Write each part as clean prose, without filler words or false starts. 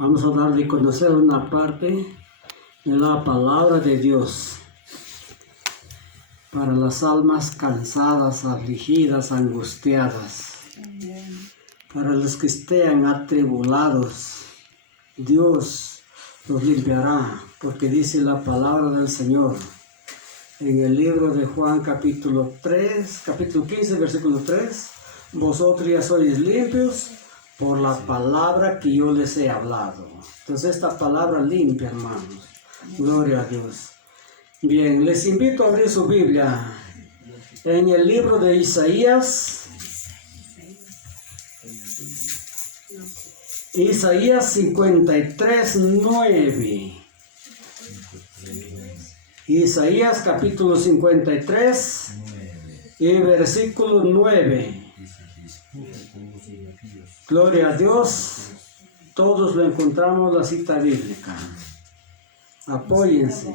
Vamos a dar de conocer una parte de la palabra de Dios para las almas cansadas, afligidas, angustiadas. Para los que estén atribulados, Dios los limpiará, porque dice la palabra del Señor en el libro de Juan capítulo 15, versículo 3, vosotros ya sois limpios por la palabra que yo les he hablado. Entonces esta palabra limpia, hermanos. Gloria a Dios. Bien, les invito a abrir su Biblia en el libro de Isaías. Isaías 53:9. Isaías capítulo 53 y versículo 9. Gloria a Dios. Todos lo encontramos la cita bíblica. Apóyense.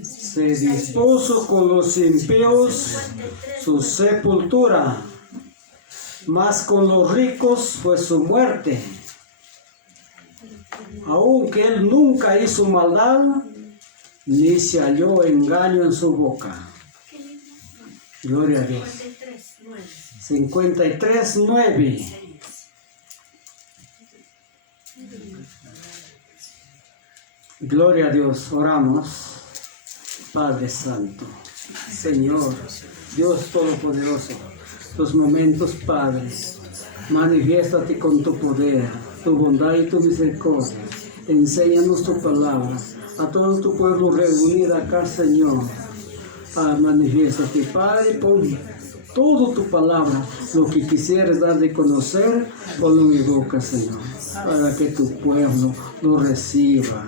Se dispuso con los impíos su sepultura, mas con los ricos fue su muerte. Aunque él nunca hizo maldad, ni se halló engaño en su boca. Gloria a Dios. 53:9. Gloria a Dios. Oramos. Padre Santo, Señor, Dios Todopoderoso, los momentos, Padre, manifiéstate con tu poder, tu bondad y tu misericordia. Enséñanos tu palabra a todo tu pueblo reunido acá, Señor. Manifiéstate, Padre, pon toda tu palabra, lo que quisieras dar de conocer, ponlo en mi boca, Señor, para que tu pueblo lo reciba,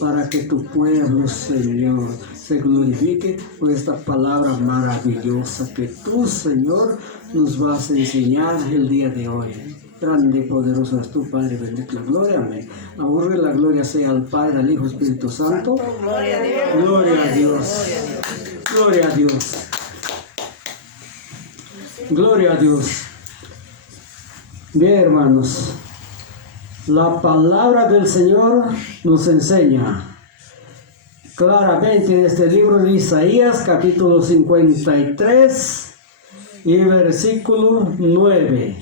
para que tu pueblo, Señor, se glorifique por esta palabra maravillosa que tú, Señor, nos vas a enseñar el día de hoy. Grande y poderoso es tu Padre, bendito la gloria, amén. Ahora la gloria sea al Padre, al Hijo, Espíritu Santo. Gloria a Dios. Gloria a Dios. Gloria a Dios. Gloria a Dios. Bien, hermanos, la palabra del Señor nos enseña claramente en este libro de Isaías, capítulo 53 y versículo 9.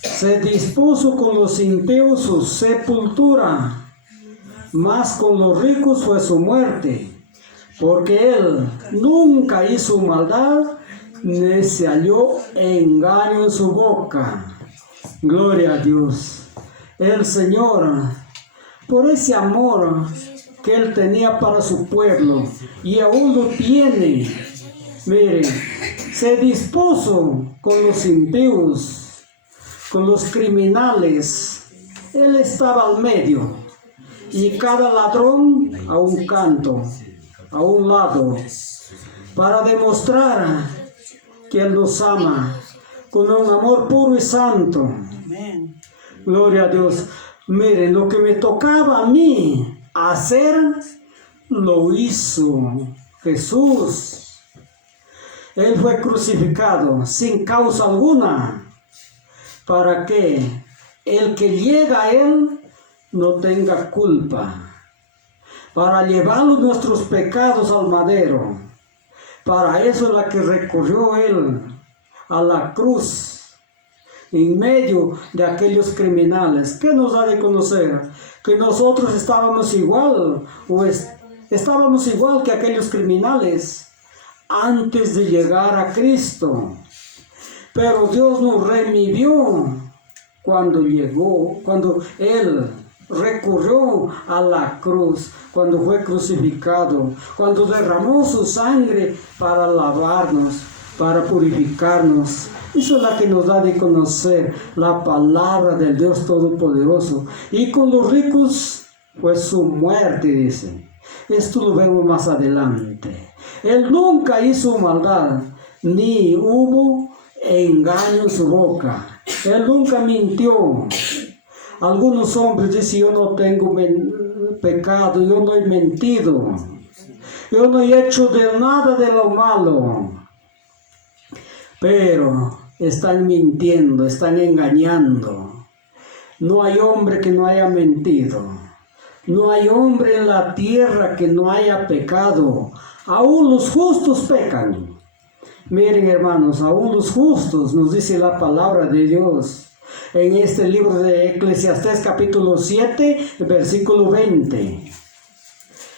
Se dispuso con los impíos su sepultura, mas con los ricos fue su muerte, porque él nunca hizo maldad, ni se halló engaño en su boca. Gloria a Dios. El Señor, por ese amor que Él tenía para su pueblo, y aún lo tiene, miren, se dispuso con los impíos, con los criminales. Él estaba al medio, y cada ladrón a un canto, a un lado, para demostrar que Él nos ama con un amor puro y santo. Amén. Gloria a Dios. Miren, lo que me tocaba a mí hacer, lo hizo Jesús. Él fue crucificado sin causa alguna, para que el que llega a Él no tenga culpa, para llevar nuestros pecados al madero. Para eso es la que recurrió Él a la cruz, en medio de aquellos criminales. ¿Qué nos da de conocer? Que nosotros estábamos igual, estábamos igual que aquellos criminales antes de llegar a Cristo. Pero Dios nos redimió cuando Él recurrió a la cruz, cuando fue crucificado, cuando derramó su sangre para lavarnos, para purificarnos. Eso es la que nos da de conocer la palabra del Dios Todopoderoso. Y con los ricos fue su muerte, dice. Esto lo vemos más adelante. Él nunca hizo maldad, ni hubo engaño en su boca. Él nunca mintió. Algunos hombres dicen: yo no tengo pecado, yo no he mentido, yo no he hecho de nada de lo malo. Pero están mintiendo, están engañando. No hay hombre que no haya mentido. No hay hombre en la tierra que no haya pecado. Aún los justos pecan. Miren, hermanos, aún los justos, nos dice la palabra de Dios en este libro de Eclesiastés capítulo 7, versículo 20.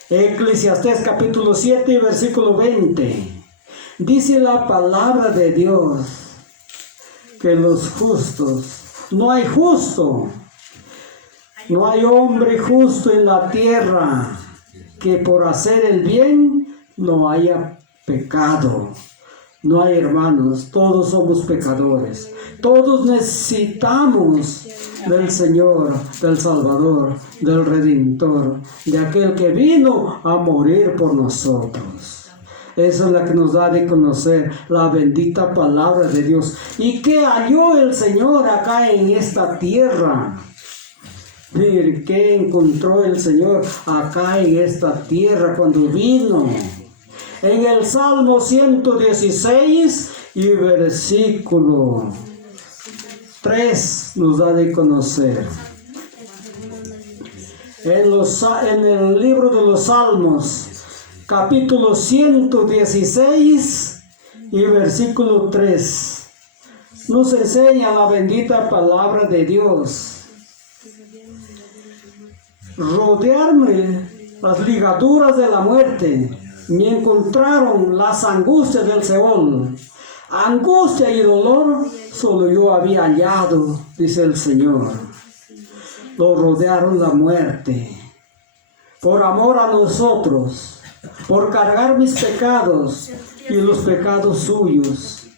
Eclesiastés capítulo 7, versículo 20. Dice la palabra de Dios que los justos, no hay justo, no hay hombre justo en la tierra que por hacer el bien no haya pecado. No hay, hermanos, todos somos pecadores. Todos necesitamos del Señor, del Salvador, del Redentor, de aquel que vino a morir por nosotros. Eso es la que nos da de conocer la bendita palabra de Dios. ¿Y qué halló el Señor acá en esta tierra? Miren, ¿qué encontró el Señor acá en esta tierra cuando vino? En el Salmo 116 y versículo 3 nos da de conocer. En el libro de los Salmos, capítulo 116 y versículo 3, nos enseña la bendita palabra de Dios. Rodearme las ligaduras de la muerte, me encontraron las angustias del Seol. Angustia y dolor solo yo había hallado, dice el Señor. Lo rodearon la muerte. Por amor a nosotros, por cargar mis pecados y los pecados suyos.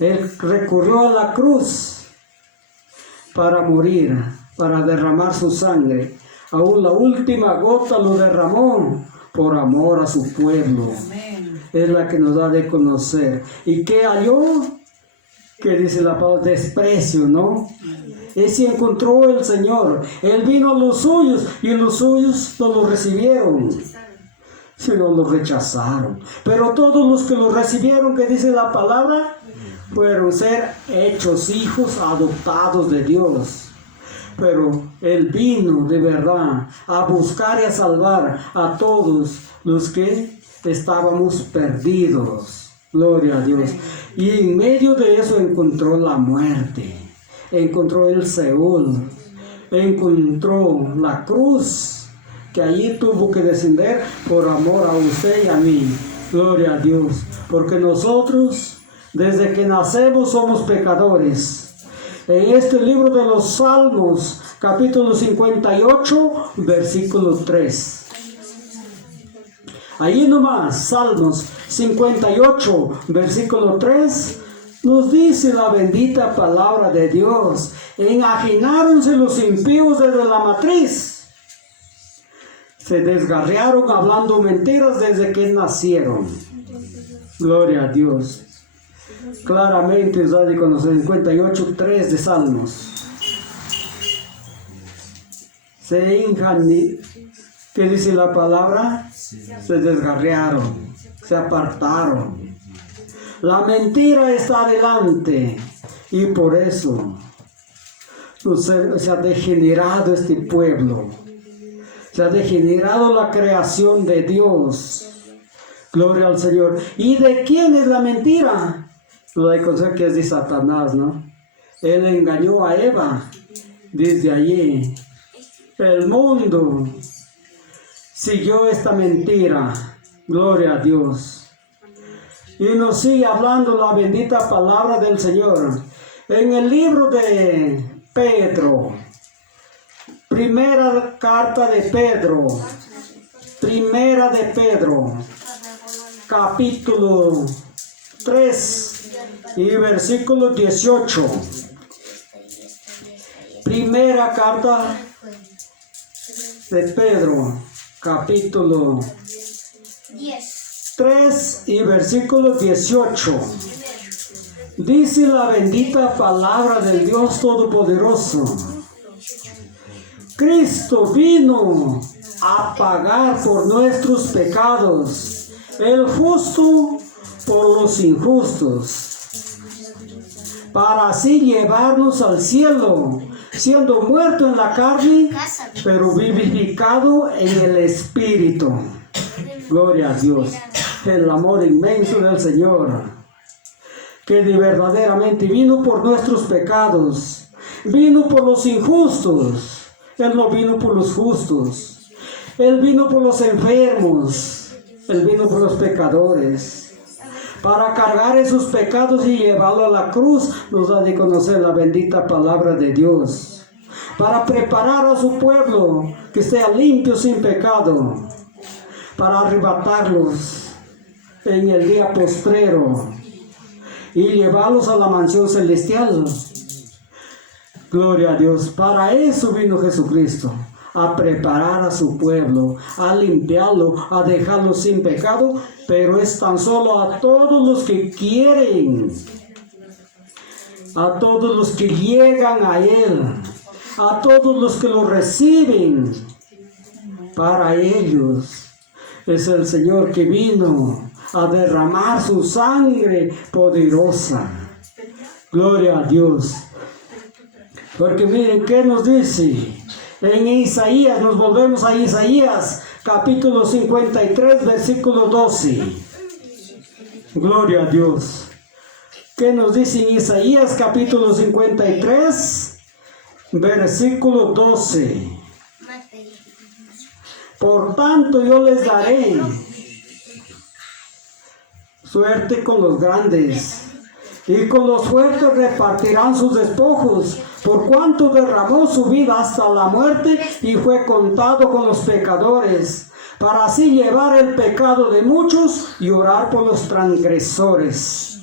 Él recurrió a la cruz para morir, para derramar su sangre. Aún la última gota lo derramó por amor a su pueblo. Es la que nos da de conocer. ¿Y qué halló? Que dice la palabra, desprecio, ¿no? Ese encontró el Señor. Él vino a los suyos y los suyos no lo recibieron, sino lo rechazaron. Pero todos los que lo recibieron, que dice la palabra, fueron ser hechos hijos adoptados de Dios. Pero Él vino de verdad a buscar y a salvar a todos los que estábamos perdidos. Gloria a Dios. Y en medio de eso encontró la muerte, encontró el Seol, encontró la cruz, que allí tuvo que descender por amor a usted y a mí. Gloria a Dios. Porque nosotros, desde que nacemos, somos pecadores. En este libro de los Salmos, capítulo 58, versículo 3. Ahí nomás, Salmos 58, versículo 3, nos dice la bendita palabra de Dios. Enajenáronse los impíos desde la matriz. Se desgarriaron hablando mentiras desde que nacieron. Gloria a Dios. Claramente os da de conocer 58, 3 de Salmos. ¿Qué dice la palabra? Se desgarriaron, se apartaron. La mentira está adelante y por eso se ha degenerado este pueblo. Se ha degenerado la creación de Dios. Gloria al Señor. ¿Y de quién es la mentira? Lo hay que conocer que es de Satanás, ¿no? Él engañó a Eva desde allí. El mundo siguió esta mentira. Gloria a Dios. Y nos sigue hablando la bendita palabra del Señor. En el libro de Pedro, primera carta de Pedro, primera de Pedro, capítulo 3 y versículo 18. Primera carta de Pedro, capítulo 3 y versículo 18. Dice la bendita palabra del Dios Todopoderoso. Cristo vino a pagar por nuestros pecados, el justo por los injustos, para así llevarnos al cielo, siendo muerto en la carne, pero vivificado en el Espíritu. Gloria a Dios. El amor inmenso del Señor, que verdaderamente vino por nuestros pecados, vino por los injustos. Él no vino por los justos. Él vino por los enfermos. Él vino por los pecadores. Para cargar esos pecados y llevarlo a la cruz, nos da de conocer la bendita palabra de Dios. Para preparar a su pueblo que esté limpio sin pecado. Para arrebatarlos en el día postrero y llevarlos a la mansión celestial. Gloria a Dios. Para eso vino Jesucristo, a preparar a su pueblo, a limpiarlo, a dejarlo sin pecado, pero es tan solo a todos los que quieren, a todos los que llegan a Él, a todos los que lo reciben. Para ellos es el Señor que vino a derramar su sangre poderosa. Gloria a Dios. Porque miren, ¿qué nos dice? En Isaías, nos volvemos a Isaías, capítulo 53, versículo 12. Gloria a Dios. ¿Qué nos dice en Isaías, capítulo 53, versículo 12? Por tanto, yo les daré suerte con los grandes, y con los fuertes repartirán sus despojos, por cuanto derramó su vida hasta la muerte y fue contado con los pecadores, para así llevar el pecado de muchos y orar por los transgresores.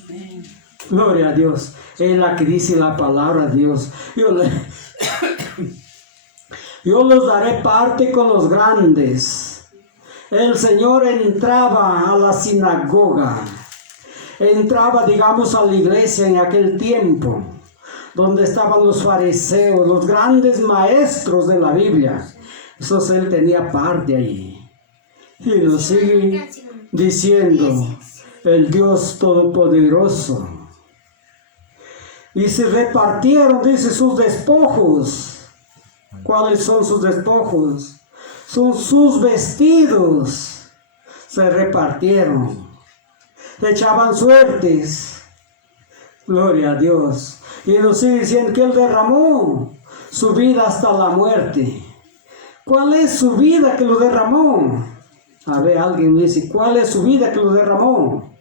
Gloria a Dios. Es la que dice la palabra de Dios. Yo los daré parte con los grandes. El Señor entraba a la sinagoga. Entraba, digamos, a la iglesia en aquel tiempo, donde estaban los fariseos, los grandes maestros de la Biblia. Entonces él tenía parte ahí. Y nos sigue diciendo, el Dios Todopoderoso. Y se repartieron, dice, sus despojos. ¿Cuáles son sus despojos? Son sus vestidos. Se repartieron. Echaban suertes. Gloria a Dios. Y nos sigue diciendo que Él derramó su vida hasta la muerte. ¿Cuál es su vida que lo derramó? A ver, alguien me dice, ¿cuál es su vida que lo derramó?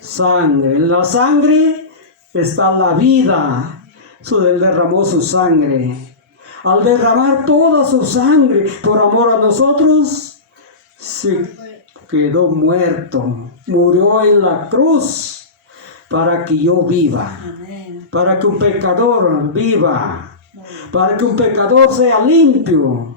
Sangre. En la sangre está la vida. Él derramó su sangre. Al derramar toda su sangre por amor a nosotros, se quedó muerto. Murió en la cruz para que yo viva. Para que un pecador viva. Para que un pecador sea limpio.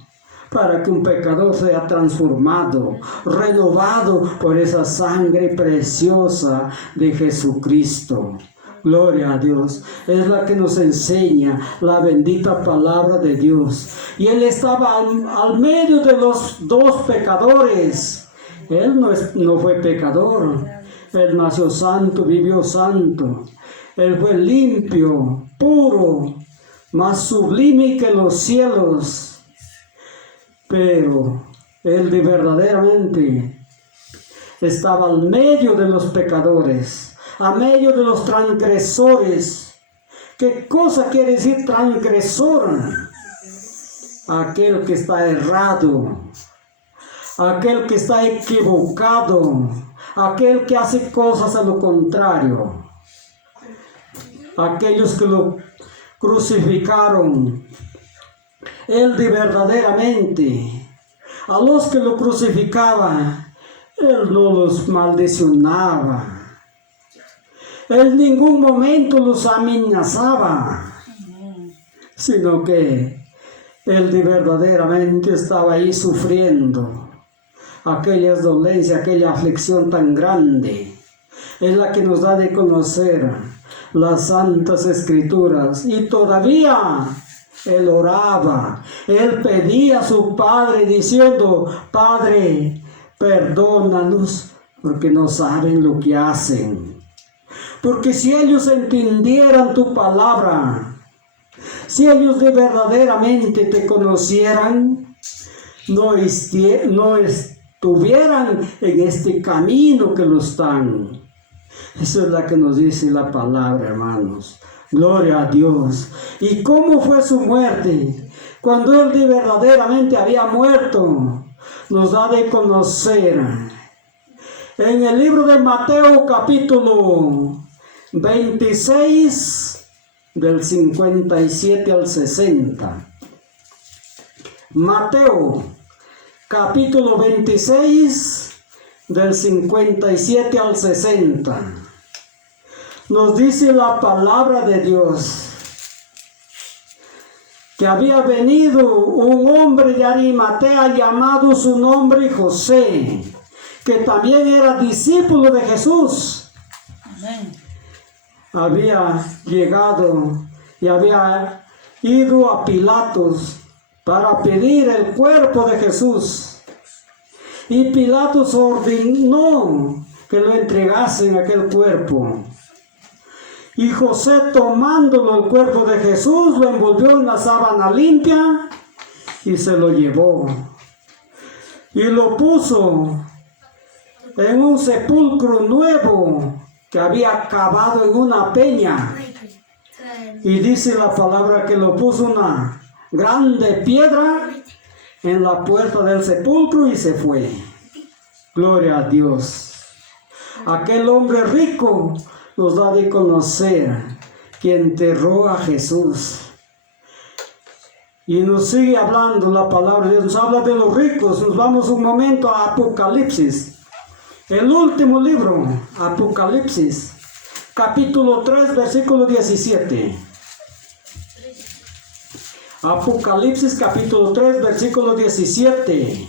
Para que un pecador sea transformado, renovado por esa sangre preciosa de Jesucristo. Gloria a Dios. Es la que nos enseña la bendita palabra de Dios. Y Él estaba al medio de los dos pecadores. Él no fue pecador. Él nació santo, vivió santo. Él fue limpio, puro, más sublime que los cielos. Pero Él verdaderamente estaba al medio de los pecadores, a medio de los transgresores. ¿Qué cosa quiere decir transgresor? Aquel que está errado, aquel que está equivocado, aquel que hace cosas a lo contrario. Aquellos que lo crucificaron. Él verdaderamente, a los que lo crucificaba, Él no los maldicionaba. Él en ningún momento los amenazaba, sino que Él verdaderamente estaba ahí sufriendo aquellas dolencias, aquella aflicción tan grande. Es la que nos da de conocer las santas escrituras. Y todavía Él oraba, Él pedía a su Padre diciendo, Padre, perdónalos porque no saben lo que hacen. Porque si ellos entendieran tu palabra, si ellos de verdaderamente te conocieran, no estuvieran en este camino que lo están. Eso es la que nos dice la palabra, hermanos. Gloria a Dios. ¿Y cómo fue su muerte? Cuando Él de verdaderamente había muerto, nos da de conocer. En el libro de Mateo, capítulo 26, del 57 al 60. Mateo, capítulo 26, del 57 al 60. Nos dice la palabra de Dios que había venido un hombre de Arimatea llamado su nombre José, que también era discípulo de Jesús. Amén. Había llegado y había ido a Pilatos para pedir el cuerpo de Jesús. Y Pilatos ordenó que lo entregasen aquel cuerpo. Y José, tomándolo el cuerpo de Jesús, lo envolvió en la sábana limpia y se lo llevó. Y lo puso en un sepulcro nuevo que había cavado en una peña. Y dice la palabra que lo puso una grande piedra en la puerta del sepulcro y se fue. Gloria a Dios. Aquel hombre rico nos da de conocer que enterró a Jesús. Y nos sigue hablando la palabra de Dios, nos habla de los ricos. Nos vamos un momento a Apocalipsis. El último libro, Apocalipsis, capítulo 3, versículo 17. Apocalipsis, capítulo 3, versículo 17.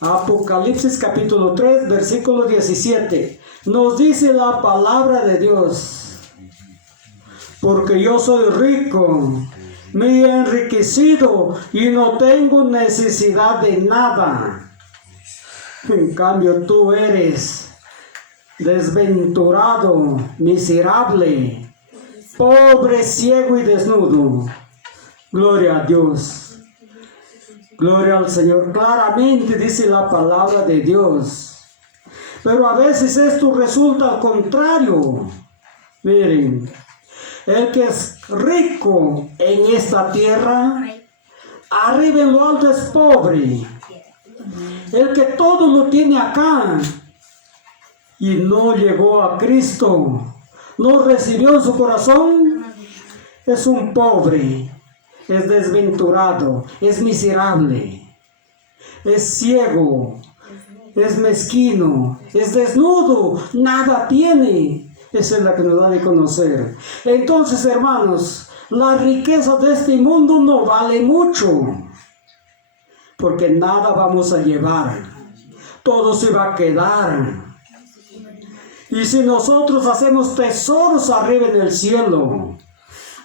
Apocalipsis, capítulo 3, versículo 17. Nos dice la palabra de Dios: porque yo soy rico, me he enriquecido y no tengo necesidad de nada. En cambio tú eres desventurado, miserable, pobre, ciego y desnudo. Gloria a Dios. Gloria al Señor. Claramente dice la palabra de Dios. Pero a veces esto resulta al contrario. Miren, el que es rico en esta tierra, arriba en lo alto es pobre. El que todo lo tiene acá y no llegó a Cristo, no recibió en su corazón, es un pobre, es desventurado, es miserable, es ciego, es mezquino, es desnudo, nada tiene. Esa es la que nos da de conocer. Entonces, hermanos, la riqueza de este mundo no vale mucho, porque nada vamos a llevar, todo se va a quedar. Y si nosotros hacemos tesoros arriba en el cielo,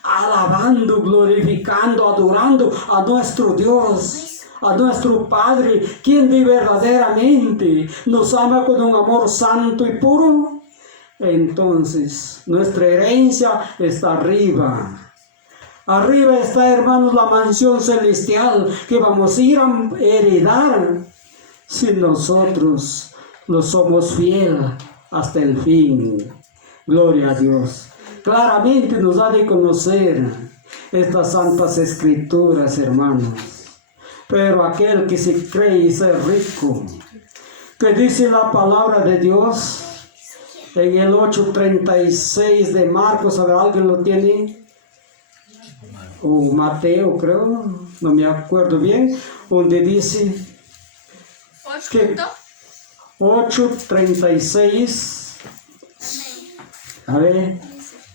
alabando, glorificando, adorando a nuestro Dios, a nuestro Padre, quien de verdaderamente nos ama con un amor santo y puro, entonces nuestra herencia está arriba. Arriba está, hermanos, la mansión celestial que vamos a ir a heredar si nosotros lo somos fieles hasta el fin. Gloria a Dios. Claramente nos da de conocer estas santas escrituras, hermanos. Pero aquel que se cree ser rico, que dice la palabra de Dios en el 8:36 de Marcos, a ver, ¿alguien lo tiene? O Mateo, creo, no me acuerdo bien, donde dice que 8:36, a ver,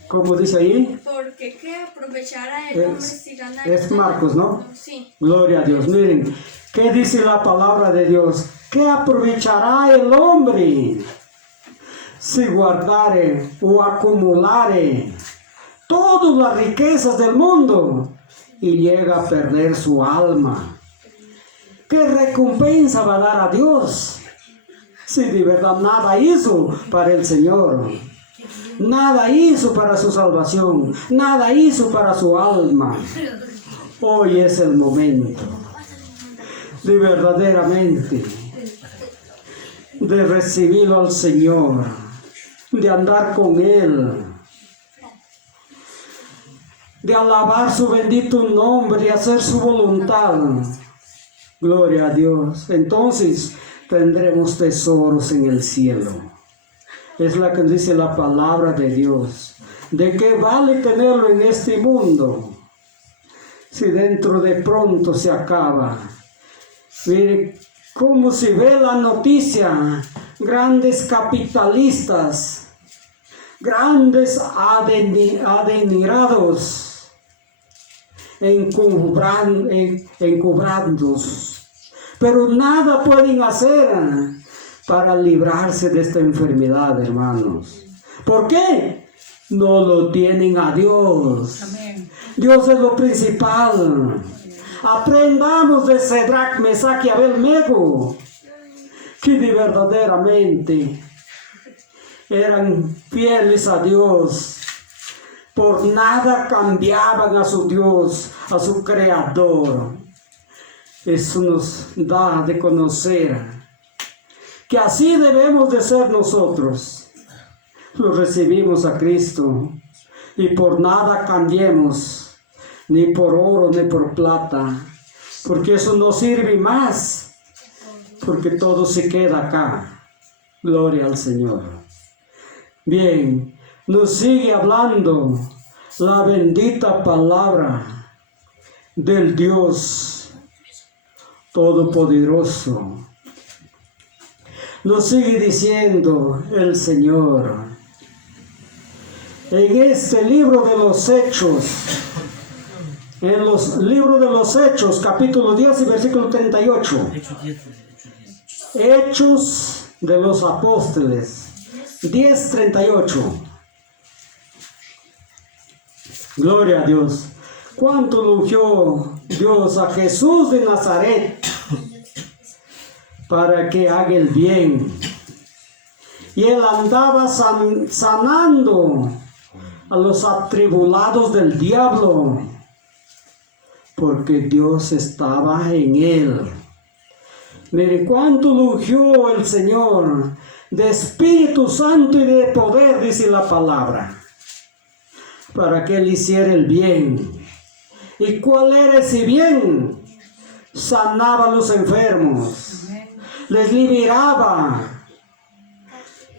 ¿cómo dice ahí? Porque ¿qué aprovechará el hombre si ganara? Es Marcos, ¿no? Sí. Gloria a Dios. Miren, ¿qué dice la palabra de Dios? ¿Qué aprovechará el hombre si guardare o acumulare todas las riquezas del mundo y llega a perder su alma? ¿Qué recompensa va a dar a Dios si de verdad nada hizo para el Señor? Nada hizo para su salvación, nada hizo para su alma. Hoy es el momento de verdaderamente de recibirlo al Señor, de andar con Él, de alabar su bendito nombre, de hacer su voluntad. Gloria a Dios. Entonces tendremos tesoros en el cielo. Es la que dice la palabra de Dios. ¿De qué vale tenerlo en este mundo si dentro de pronto se acaba? Mire cómo se ve la noticia. Grandes capitalistas, grandes adinerados, encubrados, pero nada pueden hacer para librarse de esta enfermedad, hermanos. ¿Por qué? No lo tienen a Dios. Amén. Dios es lo principal. Aprendamos de Sadrach, Mesach y Abednego, que de verdaderamente eran fieles a Dios. Por nada cambiaban a su Dios, a su Creador. Eso nos da de conocer que así debemos de ser nosotros. Lo recibimos a Cristo y por nada cambiemos, ni por oro ni por plata, porque eso no sirve más, porque todo se queda acá. Gloria al Señor. Bien, nos sigue hablando la bendita palabra del Dios Todopoderoso. Nos sigue diciendo el Señor en este libro de los Hechos, en los libros de los Hechos, capítulo 10 y versículo 38. Hechos de los Apóstoles, 10:38. Gloria a Dios. ¿Cuánto elogió Dios a Jesús de Nazaret para que haga el bien? Y él andaba sanando a los atribulados del diablo, porque Dios estaba en él. Mire cuánto elogió el Señor de Espíritu Santo y de poder, dice la palabra, para que él hiciera el bien. ¿Y cuál era ese bien? Sanaba a los enfermos, les liberaba,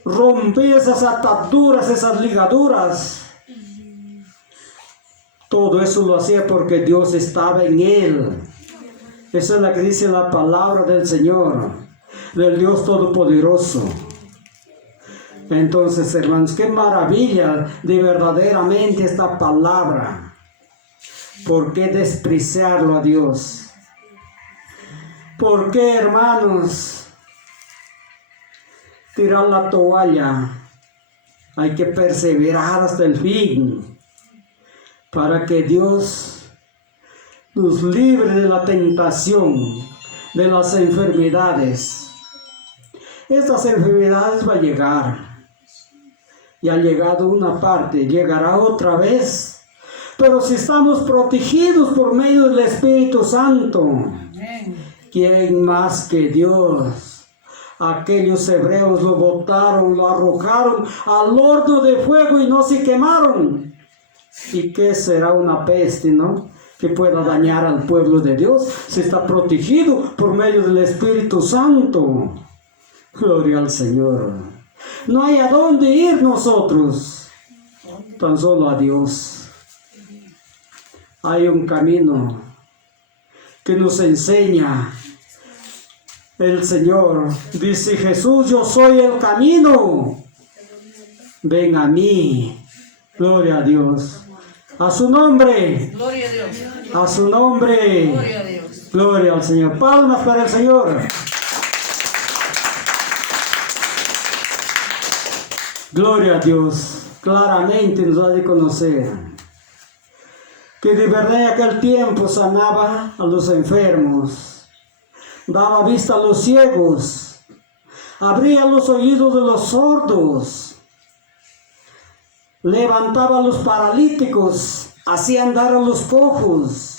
rompía esas ataduras, esas ligaduras. Todo eso lo hacía porque Dios estaba en él. Esa es la que dice la palabra del Señor, del Dios Todopoderoso. Entonces, hermanos, qué maravilla de verdaderamente esta palabra. ¿Por qué despreciarlo a Dios? ¿Por qué, hermanos, tirar la toalla? Hay que perseverar hasta el fin para que Dios nos libre de la tentación, de las enfermedades. Estas enfermedades van a llegar. Y ha llegado una parte, llegará otra vez. Pero si estamos protegidos por medio del Espíritu Santo, ¿quién más que Dios? Aquellos hebreos lo botaron, lo arrojaron al horno de fuego y no se quemaron. ¿Y qué será una peste, no? Que pueda dañar al pueblo de Dios si está protegido por medio del Espíritu Santo. Gloria al Señor. No hay a dónde ir nosotros, tan solo a Dios. Hay un camino que nos enseña el Señor. Dice Jesús: yo soy el camino, ven a mí. Gloria a Dios. A su nombre. Gloria a Dios. A su nombre. Gloria a Dios. Gloria al Señor. Palmas para el Señor. Gloria a Dios. Claramente nos da de conocer que de verdad en aquel tiempo sanaba a los enfermos, daba vista a los ciegos, abría los oídos de los sordos, levantaba a los paralíticos, hacía andar a los cojos,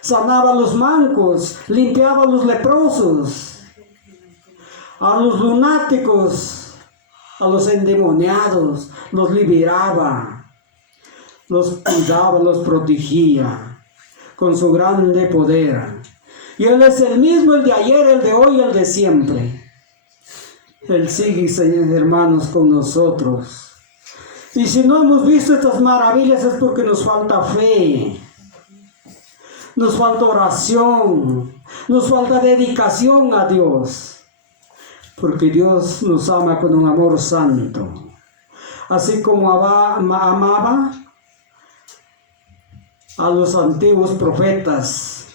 sanaba a los mancos, limpiaba a los leprosos, a los lunáticos, a los endemoniados, los liberaba, los cuidaba, los protegía con su grande poder. Y Él es el mismo, el de ayer, el de hoy, el de siempre. Él sigue, hermanos, con nosotros. Y si no hemos visto estas maravillas es porque nos falta fe, nos falta oración, nos falta dedicación a Dios. Porque Dios nos ama con un amor santo. Así como amaba a los antiguos profetas,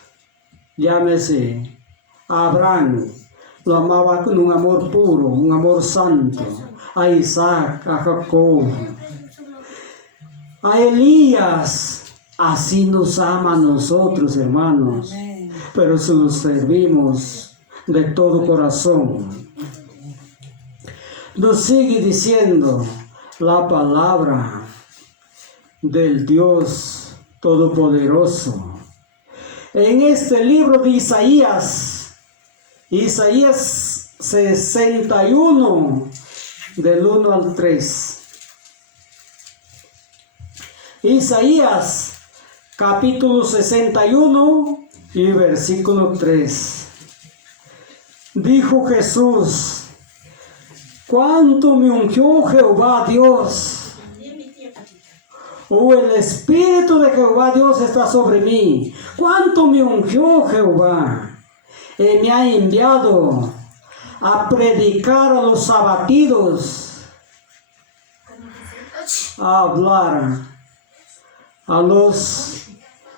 llámese a Abraham, lo amaba con un amor puro, un amor santo, a Isaac, a Jacob, a Elías. Así nos ama a nosotros, hermanos, pero si los servimos de todo corazón. Nos sigue diciendo la palabra del Dios Todopoderoso. En este libro de Isaías 61, del 1 al 3. Isaías, capítulo 61 y versículo 3. Dijo Jesús: ¿cuánto me ungió Jehová Dios? Oh, el Espíritu de Jehová Dios está sobre mí. ¿Cuánto me ungió Jehová? Y me ha enviado a predicar a los abatidos, a hablar a los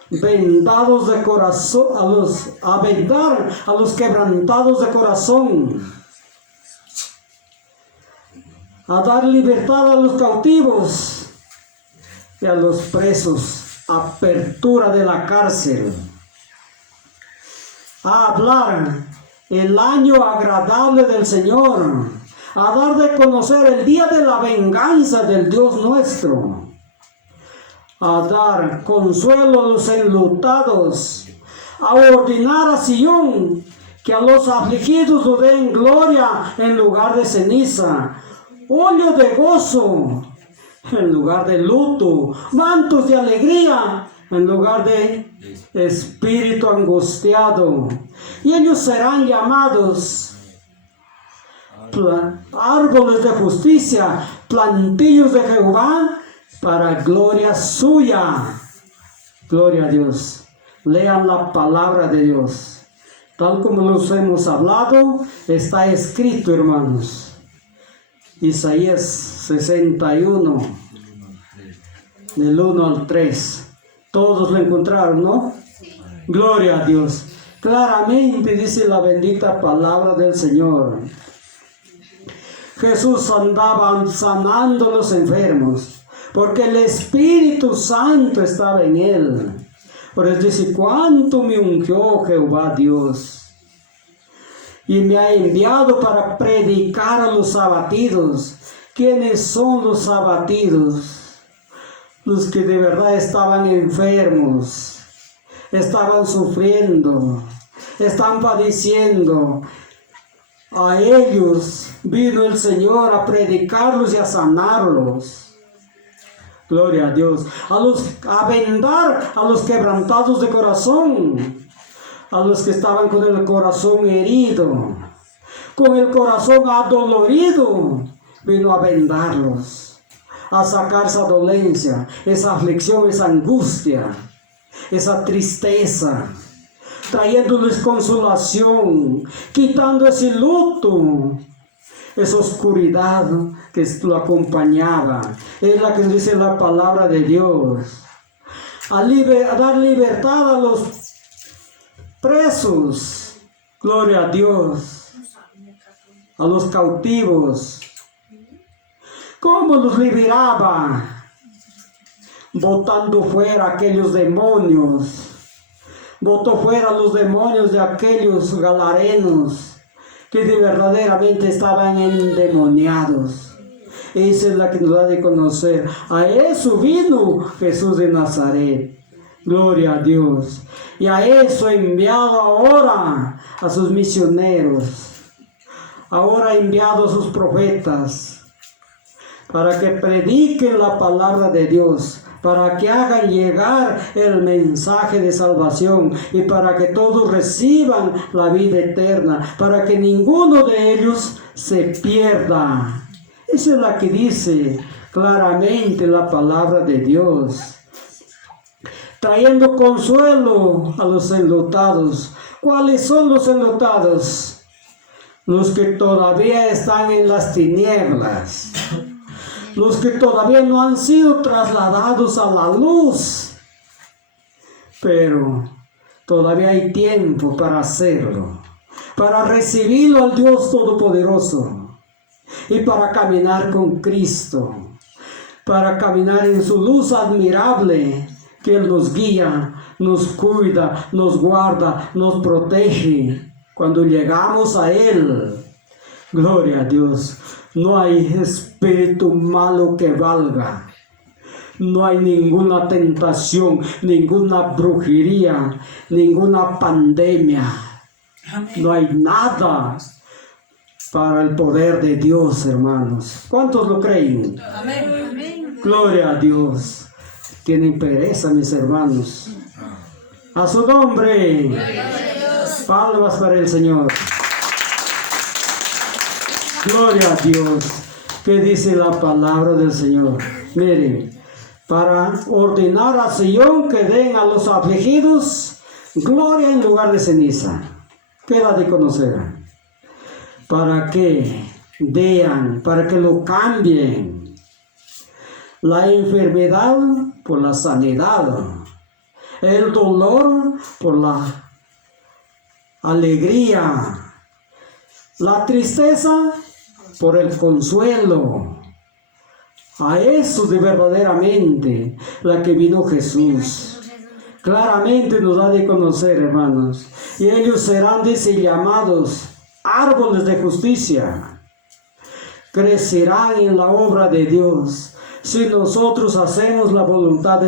vendados de corazón, a vendar a los quebrantados de corazón, a dar libertad a los cautivos y a los presos, apertura de la cárcel, a hablar el año agradable del Señor, a dar de conocer el día de la venganza del Dios nuestro, a dar consuelo a los enlutados, a ordenar a Sión que a los afligidos lo den gloria en lugar de ceniza, óleo de gozo en lugar de luto, mantos de alegría en lugar de espíritu angustiado. Y ellos serán llamados árboles de justicia, plantillos de Jehová, para gloria suya. Gloria a Dios. Lean la palabra de Dios. Tal como nos hemos hablado, está escrito, hermanos. Isaías 61, del 1 al 3. Todos lo encontraron, ¿no? Sí. Gloria a Dios. Claramente dice la bendita palabra del Señor. Jesús andaba sanando a los enfermos, porque el Espíritu Santo estaba en él. Por eso dice: ¿cuánto me ungió Jehová Dios? Y me ha enviado para predicar a los abatidos. ¿Quiénes son los abatidos? Los que de verdad estaban enfermos, estaban sufriendo, están padeciendo. A ellos vino el Señor a predicarlos y a sanarlos. Gloria a Dios. A vendar a los quebrantados de corazón, a los que estaban con el corazón herido, con el corazón adolorido, vino a vendarlos, a sacar esa dolencia, esa aflicción, esa angustia, esa tristeza, trayéndoles consolación, quitando ese luto, esa oscuridad que lo acompañaba. Es la que dice la palabra de Dios. A dar libertad a los presos, gloria a Dios, a los cautivos. ¿Cómo los liberaba? Botando fuera aquellos demonios. Botó fuera los demonios de aquellos galarenos que verdaderamente estaban endemoniados. Esa es la que nos da de conocer. A eso vino Jesús de Nazaret. Gloria a Dios. Y a eso ha enviado ahora a sus misioneros. Ahora ha enviado a sus profetas para que prediquen la palabra de Dios, para que hagan llegar el mensaje de salvación y para que todos reciban la vida eterna, para que ninguno de ellos se pierda. Esa es la que dice claramente la palabra de Dios, trayendo consuelo a los enlutados. ¿Cuáles son los enlutados? Los que todavía están en las tinieblas, los que todavía no han sido trasladados a la luz, pero todavía hay tiempo para hacerlo, para recibirlo al Dios Todopoderoso y para caminar con Cristo, para caminar en su luz admirable, que Él nos guía, nos cuida, nos guarda, nos protege. Cuando llegamos a Él, gloria a Dios, no hay espíritu malo que valga. No hay ninguna tentación, ninguna brujería, ninguna pandemia. No hay nada para el poder de Dios, hermanos. ¿Cuántos lo creen? Amén. Gloria a Dios. Tienen pereza, mis hermanos. A su nombre. Palmas para el Señor. Gloria a Dios. ¿Qué dice la palabra del Señor? Miren, para ordenar a Sion que den a los afligidos gloria en lugar de ceniza. ¿Qué da de conocer? Para que vean, para que lo cambien. La enfermedad por la sanidad. El dolor por la alegría. La tristeza por el consuelo. A eso de verdaderamente la que vino Jesús. Claramente nos da de conocer, hermanos. Y ellos serán, dice, llamados árboles de justicia. Crecerán en la obra de Dios. Si nosotros hacemos la voluntad de